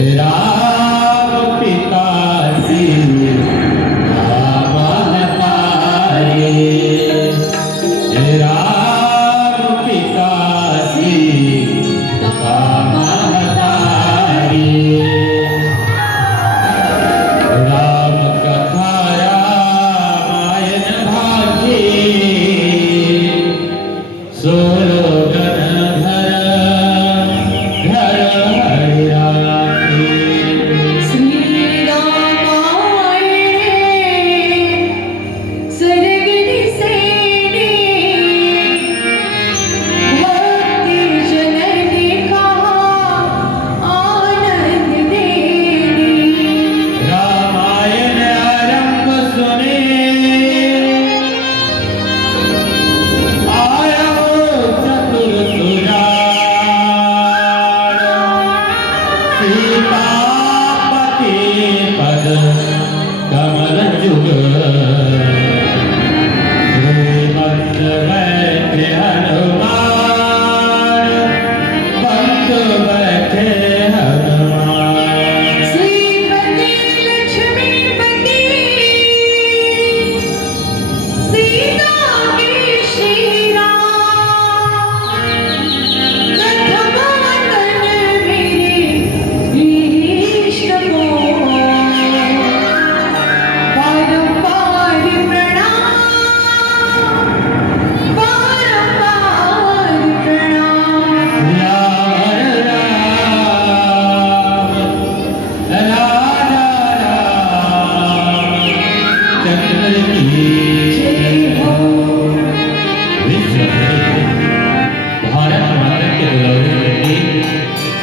राम पिता सिंह राम तारे, राम पिता सिंह राम तारे, राम कथा रामायण भाग्ये सोलो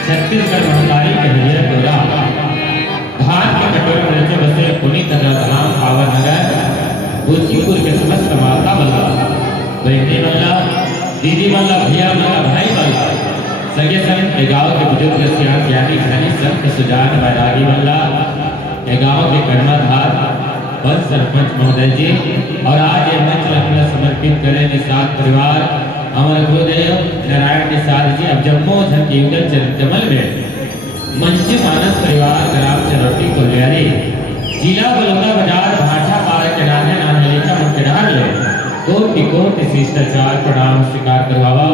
छत्तीसगढ़ महाकाली के हरियर टोला धान के कटोरे में जो बसे पुनीत धाम पावन नगर भोजपुर के समस्त माता मल्ला बहनी मल्ला दीदी मल्ला भैया मल्ला भाई मल्ला सगे संग गाँव के बुजुर्ग सियान ज्ञानी धनी संत सुजान बैरागी मल्ला गाँव के कर्माधार वन सरपंच महोदय जी और आज ये मंच अपना समर्पित करें निषाद परिवार हमारे गुरुदेव नारायण निषाद जी अब जम्मू झंकीगढ़ चरितमल में मंच मानस परिवार ग्राम चरौटी कोलियारी जिला बलौदा बाजार भाटा पारा किनारे नानलिका मुख्यधार ले कोटि कोटि शिष्टाचार प्रणाम स्वीकार करवावा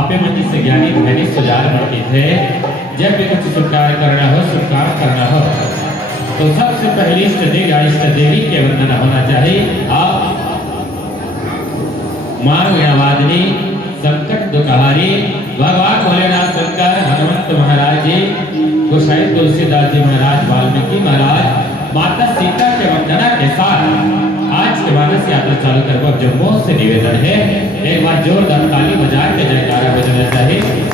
आपे मंच से ज्ञानी धनी सुजान मौके थे जब भी कुछ स्वीकार करना हो स्वीकार करना हो तो सबसे पहले इष्ट देवी के वंदना होना चाहिए। आप माँ वीणावादिनी संकट दुखहारी भगवान भोलेनाथ शंकर हनुमंत महाराज जी गोसाई तुलसीदास जी महाराज वाल्मीकि महाराज माता सीता के वंदना के साथ आज के मानस यात्रा चालू करबो। जम्मू से निवेदन है एक बार जोरदार ताली बजा के जयकारा बजाना चाहिए।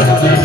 स्वामी